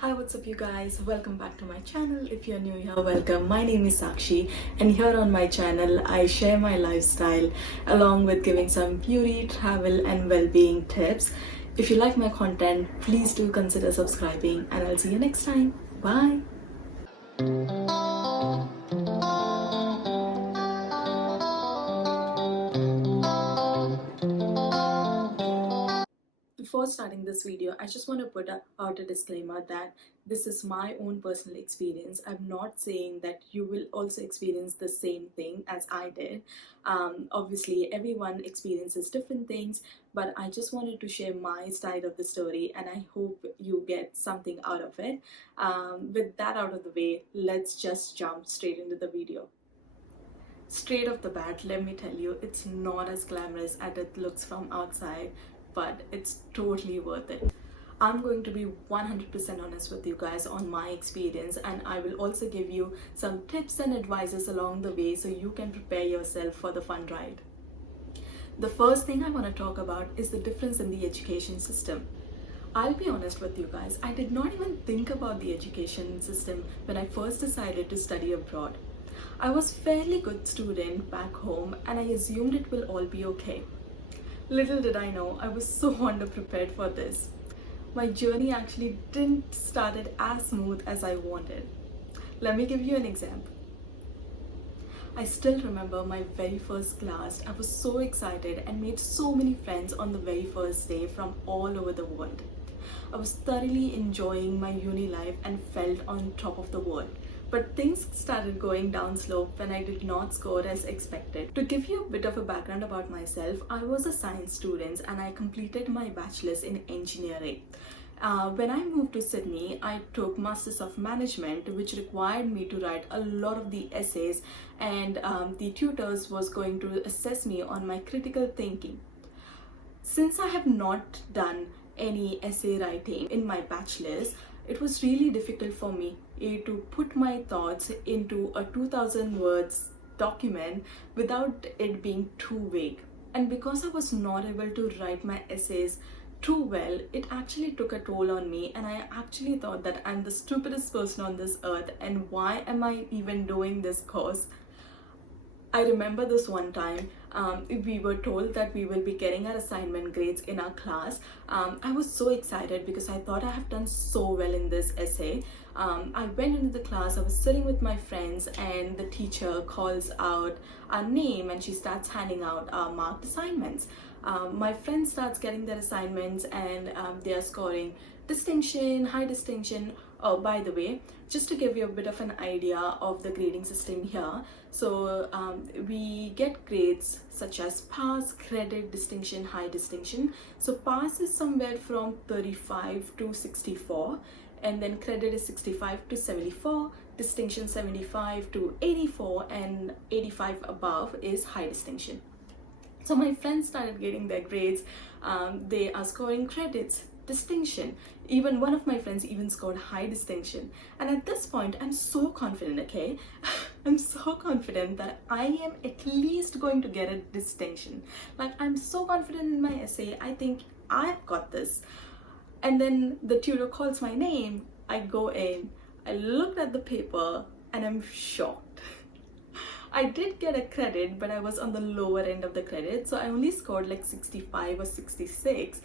Hi, what's up, you guys? Welcome back to my channel. If you're new here, welcome. My name is Sakshi, and here on my channel, I share my lifestyle along with giving some beauty, travel, and well being tips. If you like my content, please do consider subscribing, and I'll see you next time. Bye. Before starting this video, I just want to put out a disclaimer that this is my own personal experience. I'm not saying that you will also experience the same thing as I did. Obviously, everyone experiences different things, but I just wanted to share my side of the story and I hope you get something out of it. With that out of the way, let's just jump straight into the video. Straight off the bat, let me tell you, it's not as glamorous as it looks from outside, but it's totally worth it. I'm going to be 100% honest with you guys on my experience, and I will also give you some tips and advices along the way so you can prepare yourself for the fun ride. The first thing I want to talk about is the difference in the education system. I'll be honest with you guys, I did not even think about the education system when I first decided to study abroad. I was fairly good student back home and I assumed it will all be okay. Little did I know, I was so underprepared for this. My journey actually didn't started as smooth as I wanted. Let me give you an example. I still remember my very first class. I was so excited and made so many friends on the very first day from all over the world. I was thoroughly enjoying my uni life and felt on top of the world. But things started going down slope when I did not score as expected. To give you a bit of a background about myself, I was a science student and I completed my bachelor's in engineering. When I moved to Sydney, I took Masters of Management, which required me to write a lot of the essays, and the tutors was going to assess me on my critical thinking. Since I have not done any essay writing in my bachelor's, it was really difficult for me to put my thoughts into a 2000 words document without it being too vague. And because I was not able to write my essays too well, it actually took a toll on me, and I actually thought that I'm the stupidest person on this earth and why am I even doing this course. I remember this one time, we were told that we will be getting our assignment grades in our class. I was so excited because I thought I have done so well in this essay. I went into the class, I was sitting with my friends, and the teacher calls out our name and she starts handing out our marked assignments. My friend starts getting their assignments and they are scoring distinction, high distinction. Oh, by the way, just to give you a bit of an idea of the grading system here, so we get grades such as pass, credit, distinction, high distinction. So pass is somewhere from 35 to 64, and then credit is 65 to 74, distinction 75 to 84, and 85 above is high distinction. So my friends started getting their grades. They are scoring credits, distinction. Even one of my friends even scored high distinction. And at this point, I'm so confident, okay? I'm so confident that I am at least going to get a distinction. Like, I'm so confident in my essay. I think I've got this. And then the tutor calls my name. I go in, I looked at the paper, and I'm shocked. I did get a credit, but I was on the lower end of the credit, so I only scored like 65 or 66,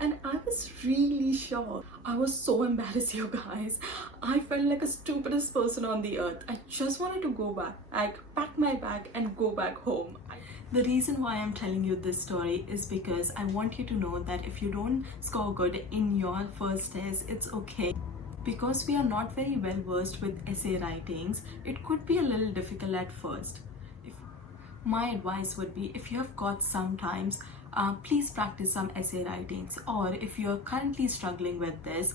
and I was really shocked. I was so embarrassed, you guys. I felt like a stupidest person on the earth. I just wanted to go back. I packed my bag and go back home. The reason why I'm telling you this story is because I want you to know that if you don't score good in your first test, it's okay. Because we are not very well versed with essay writings, it could be a little difficult at first. My advice would be, if you have got some times, please practice some essay writings. Or if you're currently struggling with this,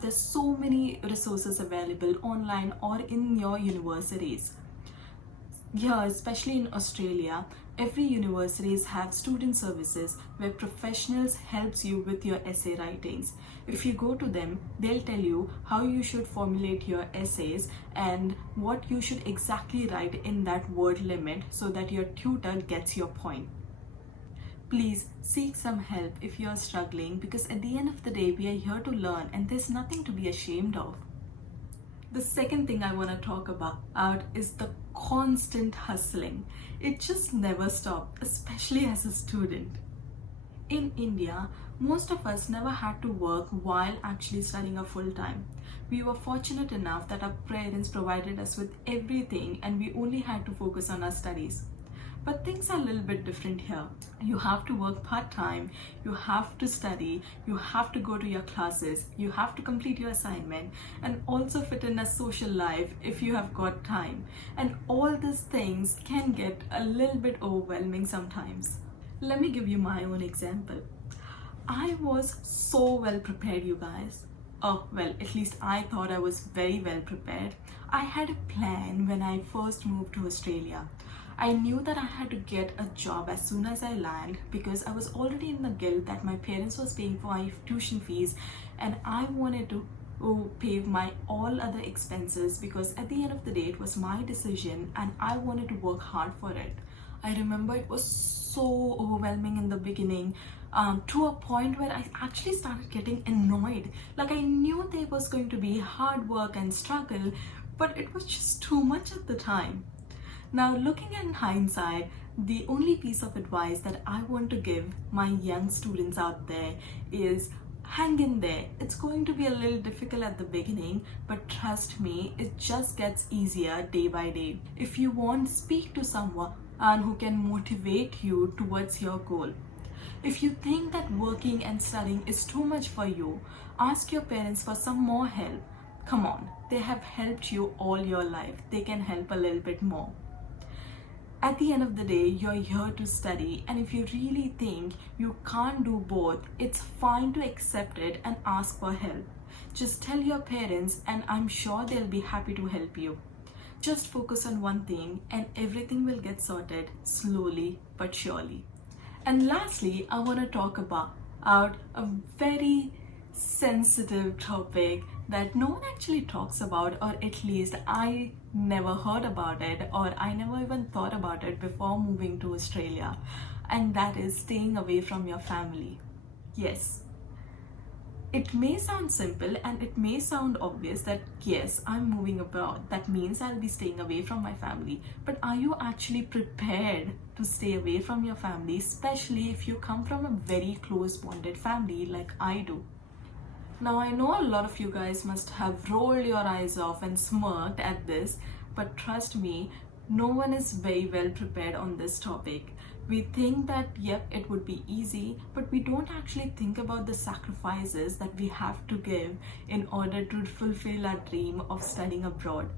there's so many resources available online or in your universities. Here, especially in Australia, every universities have student services where professionals helps you with your essay writings. If you go to them, they'll tell you how you should formulate your essays and what you should exactly write in that word limit so that your tutor gets your point. Please seek some help if you're struggling, because at the end of the day, we are here to learn and there's nothing to be ashamed of. The second thing I want to talk about is the constant hustling. It just never stops, especially as a student. In India, most of us never had to work while actually studying a full time. We were fortunate enough that our parents provided us with everything and we only had to focus on our studies. But things are a little bit different here. You have to work part time, you have to study, you have to go to your classes, you have to complete your assignment, and also fit in a social life if you have got time. And all these things can get a little bit overwhelming sometimes. Let me give you my own example. I was so well prepared, you guys. Oh, well, at least I thought I was very well prepared. I had a plan when I first moved to Australia. I knew that I had to get a job as soon as I land because I was already in the guilt that my parents was paying for my tuition fees, and I wanted to pay my all other expenses because at the end of the day it was my decision and I wanted to work hard for it. I remember it was so overwhelming in the beginning, to a point where I actually started getting annoyed. Like, I knew there was going to be hard work and struggle, but it was just too much at the time. Now, looking in hindsight, the only piece of advice that I want to give my young students out there is hang in there. It's going to be a little difficult at the beginning, but trust me, it just gets easier day by day. If you want, speak to someone who can motivate you towards your goal. If you think that working and studying is too much for you, ask your parents for some more help. Come on, they have helped you all your life. They can help a little bit more. At the end of the day, you're here to study, and if you really think you can't do both, it's fine to accept it and ask for help. Just tell your parents, and I'm sure they'll be happy to help you. Just focus on one thing, and everything will get sorted slowly but surely. And lastly, I want to talk about a very sensitive topic that no one actually talks about, or at least I never heard about it, or I never even thought about it before moving to Australia, and that is staying away from your family. Yes, it may sound simple and it may sound obvious that yes, I'm moving abroad. That means I'll be staying away from my family. But are you actually prepared to stay away from your family, especially if you come from a very close bonded family like I do? Now, I know a lot of you guys must have rolled your eyes off and smirked at this, but trust me, no one is very well prepared on this topic. We think that, yep, it would be easy, but we don't actually think about the sacrifices that we have to give in order to fulfill our dream of studying abroad.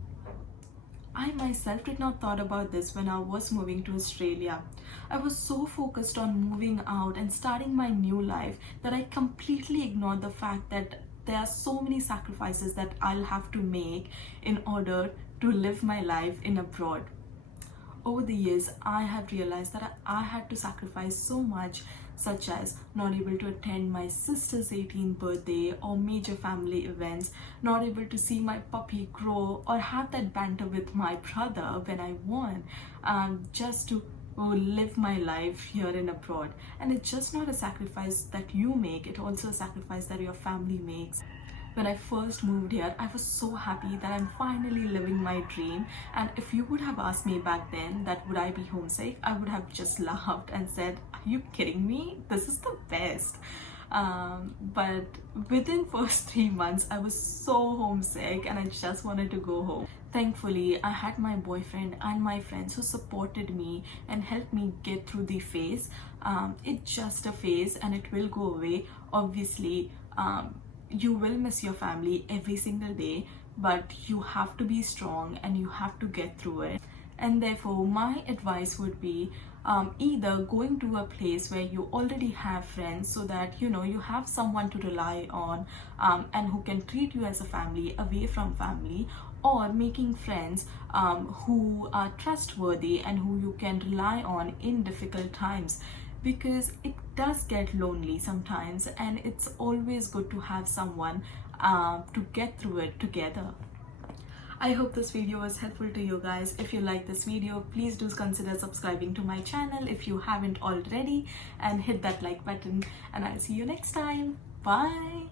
I myself did not thought about this when I was moving to Australia. I was so focused on moving out and starting my new life that I completely ignored the fact that there are so many sacrifices that I'll have to make in order to live my life in abroad. Over the years, I have realized that I had to sacrifice so much, such as not able to attend my sister's 18th birthday or major family events, not able to see my puppy grow or have that banter with my brother when I won, just to live my life here in abroad. And it's just not a sacrifice that you make, it's also a sacrifice that your family makes. When I first moved here, I was so happy that I'm finally living my dream. And if you would have asked me back then that would I be homesick, I would have just laughed and said, are you kidding me? This is the best. But within first 3 months, I was so homesick and I just wanted to go home. Thankfully, I had my boyfriend and my friends who supported me and helped me get through the phase. It's just a phase and it will go away. Obviously, you will miss your family every single day, but you have to be strong and you have to get through it. And therefore, my advice would be either going to a place where you already have friends so that you have someone to rely on, and who can treat you as a family away from family, or making friends who are trustworthy and who you can rely on in difficult times, because it does get lonely sometimes and it's always good to have someone to get through it together. I hope this video was helpful to you guys. If you like this video, please do consider subscribing to my channel if you haven't already, and hit that like button, and I'll see you next time. Bye.